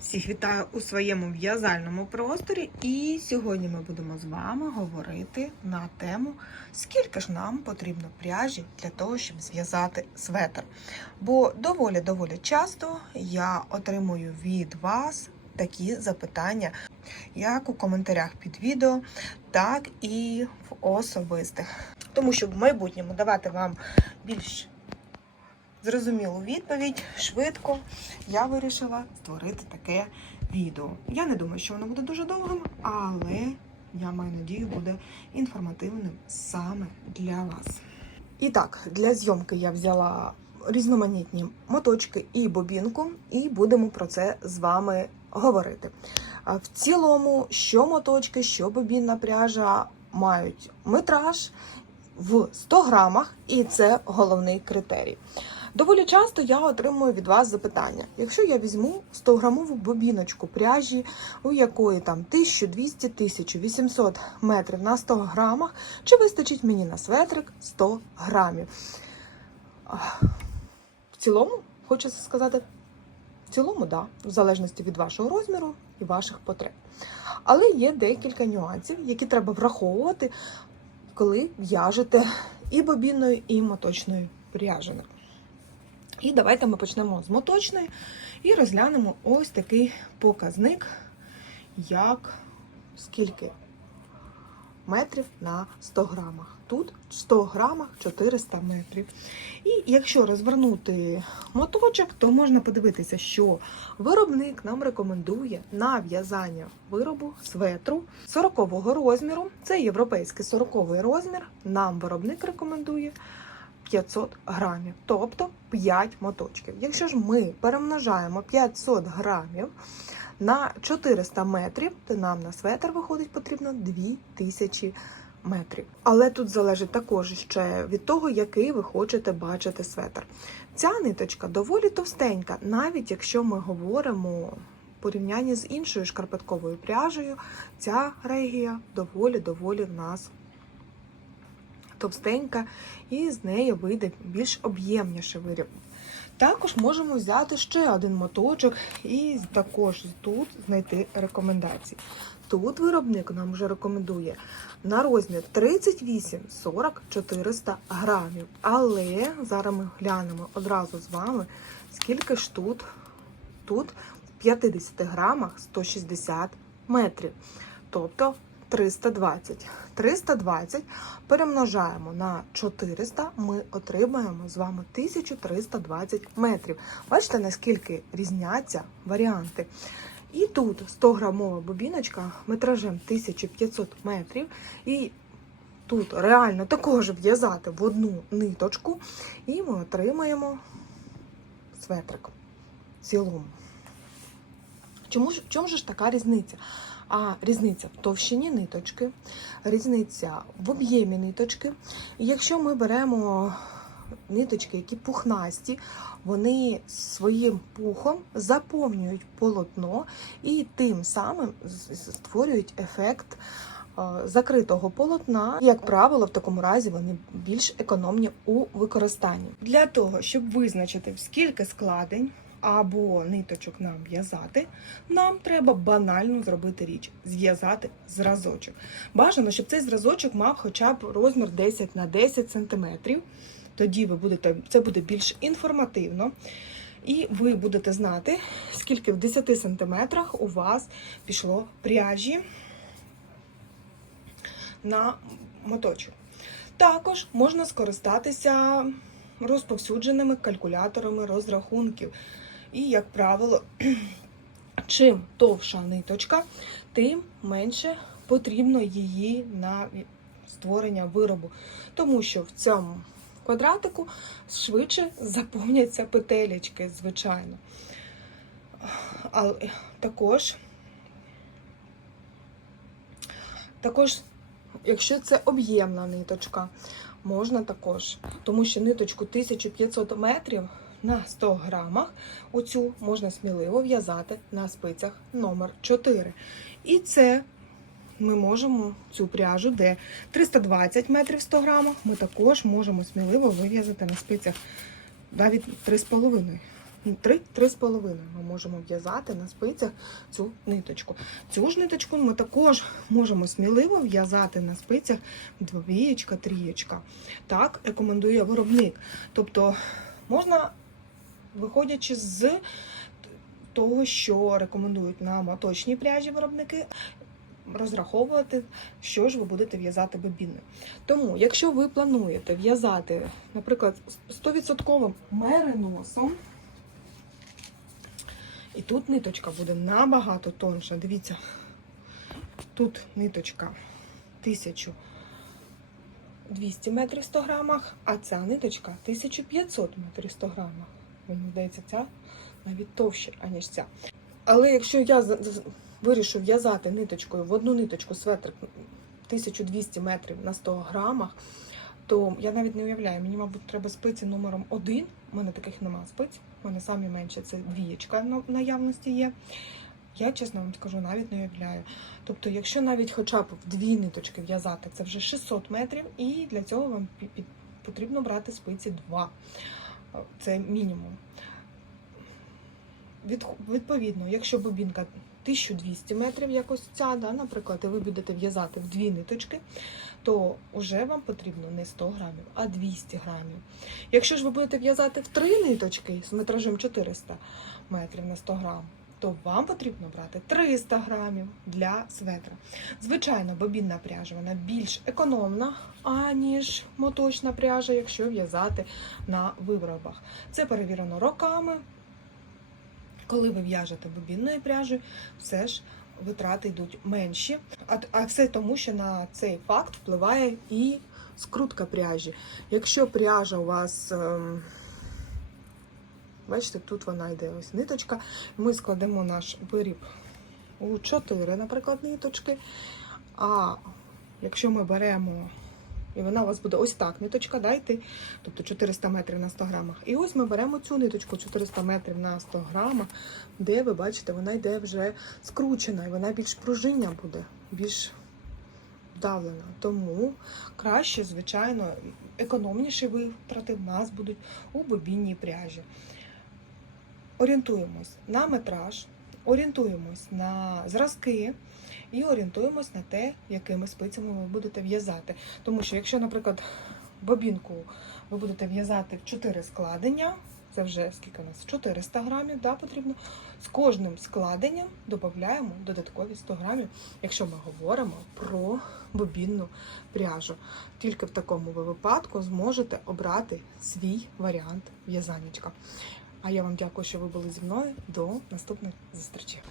Всіх вітаю у своєму в'язальному просторі. І сьогодні ми будемо з вами говорити на тему, скільки ж нам потрібно пряжі для того, щоб зв'язати светр. Бо доволі-доволі часто я отримую від вас такі запитання, як у коментарях під відео, так і в особистих. Тому що в майбутньому давати вам більш зрозумілу відповідь швидко я вирішила створити таке відео. Я не думаю, що воно буде дуже довгим, але я маю надію, буде інформативним саме для вас. І так, для зйомки я взяла різноманітні моточки і бобінку, і будемо про це з вами говорити. В цілому, що моточки, що бобінна пряжа мають метраж в 100 грамах, і це головний критерій. Доволі часто я отримую від вас запитання: якщо я візьму 100-грамову бобіночку пряжі, у якої там 1200-1800 метрів на 100 грамах, чи вистачить мені на светрик 100 грамів? В цілому, хочеться сказати, в цілому, да, в залежності від вашого розміру і ваших потреб. Але є декілька нюансів, які треба враховувати, коли в'яжете і бобінною, і моточною пряжею. І давайте ми почнемо з моточної і розглянемо ось такий показник, як скільки метрів на 100 грамах. Тут 100 грамах 400 метрів. І якщо розвернути моточок, то можна подивитися, що виробник нам рекомендує на в'язання виробу светру 40-го розміру. Це європейський 40-й розмір. Нам виробник рекомендує 500 грамів, тобто 5 моточків. Якщо ж ми перемножаємо 500 грамів на 400 метрів, то нам на светр виходить потрібно 2000 метрів. Але тут залежить також ще від того, який ви хочете бачити светр. Ця ниточка доволі товстенька, навіть якщо ми говоримо порівнянні з іншою шкарпетковою пряжею, ця регія доволі-доволі в нас товстенька, і з неї вийде більш об'ємніший виріб. Також можемо взяти ще один моточок і також тут знайти рекомендації. Тут виробник нам вже рекомендує на розмір 38, 40, 400 грамів. Але зараз ми глянемо одразу з вами, скільки ж тут, тут в 50 грамах 160 метрів. Тобто 320. 320 перемножаємо на 400, ми отримаємо з вами 1320 метрів. Бачите, наскільки різняться варіанти. І тут 100-грамова бобіночка метражем 1500 метрів. І тут реально також в'язати в одну ниточку, і ми отримаємо светрик в цілому. Чому в чому ж така різниця? А різниця в товщині ниточки, різниця в об'ємі ниточки. І якщо ми беремо ниточки, які пухнасті, вони своїм пухом заповнюють полотно і тим самим створюють ефект закритого полотна. Як правило, в такому разі вони більш економні у використанні. Для того, щоб визначити, скільки складень або ниточок нам в'язати, нам треба банально зробити річ зв'язати зразочок. Бажано, щоб цей зразочок мав хоча б розмір 10 на 10 см. Тоді ви будете, це буде більш інформативно. І ви будете знати, скільки в 10 см у вас пішло пряжі на моточок. Також можна скористатися розповсюдженими калькуляторами розрахунків. І, як правило, чим товша ниточка, тим менше потрібно її на створення виробу. Тому що в цьому квадратику швидше заповняться петелечки, звичайно. Але також, також, якщо це об'ємна ниточка, можна також, тому що ниточку 1500 метрів на 100 грамах. Оцю можна сміливо в'язати на спицях номер 4 І це ми можемо цю пряжу, де 320 метрів 100 грамах, ми також можемо сміливо вив'язати на спицях навіть 3,5 три, три з половиною ми можемо в'язати на спицях цю ниточку. Цю ж ниточку ми також можемо сміливо в'язати на спицях двоєчка, трієчка. Так рекомендує виробник. Тобто можна, виходячи з того, що рекомендують нам оточні пряжі виробники, розраховувати, що ж ви будете в'язати бобінною. Тому, якщо ви плануєте в'язати, наприклад, 100% мериносом, і тут ниточка буде набагато тонша. Дивіться, тут ниточка 1200 метрів 100 грамах, а ця ниточка 1500 метрів 100 грамах. Мені здається, ця навіть товще, аніж ця. Але якщо я вирішу в'язати ниточкою в одну ниточку светр 1200 метрів на 100 грамах, то я навіть не уявляю, мені, мабуть, треба спиці номером один. У мене таких нема спиць. У мене самі менше це двієчка на наявності є. Я, чесно вам скажу, навіть не уявляю. Тобто, якщо навіть хоча б в дві ниточки в'язати, це вже 600 метрів, і для цього вам потрібно брати спиці 2. Це мінімум. Від, відповідно, якщо бобінка 1200 метрів, як ось ця, да, наприклад, і ви будете в'язати в дві ниточки, то вже вам потрібно не 100 грамів, а 200 грамів. Якщо ж ви будете в'язати в три ниточки з метражем 400 метрів на 100 грам, то вам потрібно брати 300 грамів для светра. Звичайно, бобінна пряжа вона більш економна, аніж моточна пряжа, якщо в'язати на виробах. Це перевірено роками. Коли ви в'яжете бобінною пряжею, все ж витрати йдуть менші. А, а все тому, що на цей факт впливає і скрутка пряжі. Якщо пряжа у вас, ем, бачите, тут вона йде ось ниточка, ми складемо наш виріб у 4, наприклад, ниточки. А якщо ми беремо, і вона у вас буде ось так, ниточка, дайте, тобто 400 метрів на 100 грамах. І ось ми беремо цю ниточку 400 метрів на 100 грамах, де ви бачите, вона йде вже скручена, і вона більш пружиння буде, більш вдавлена. Тому краще, звичайно, економніші витрати в нас будуть у бобінній пряжі. Орієнтуємось на метраж, орієнтуємось на зразки і орієнтуємось на те, якими спицями ви будете в'язати. Тому що, якщо, наприклад, бобінку ви будете в'язати в 4 складення, це вже скільки у нас? 400 грамів, да, потрібно. З кожним складенням додаємо додаткові 100 грамів, якщо ми говоримо про бобінну пряжу. Тільки в такому ви випадку зможете обрати свій варіант в'язанечка. А я вам дякую, що ви були зі мною. До наступних зустрічей.